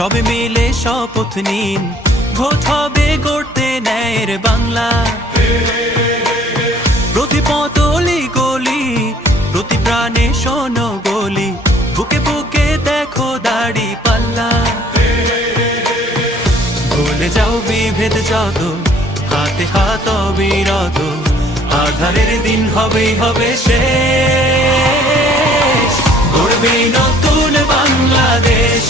সবে মিলে শপথ নিন, ভোট হবে গড়তে ন্যায়ের বাংলা। প্রতি পতলি গলি, প্রতি প্রাণে শোনো বলি, বুকে বুকে দেখো দাড়ি পাল্লা। ভুলে যাও বিভেদ যত, হাতে হাত অবিরত, আধারের দিন হবেই হবে শেষ। গড়বে নতুন বাংলাদেশ।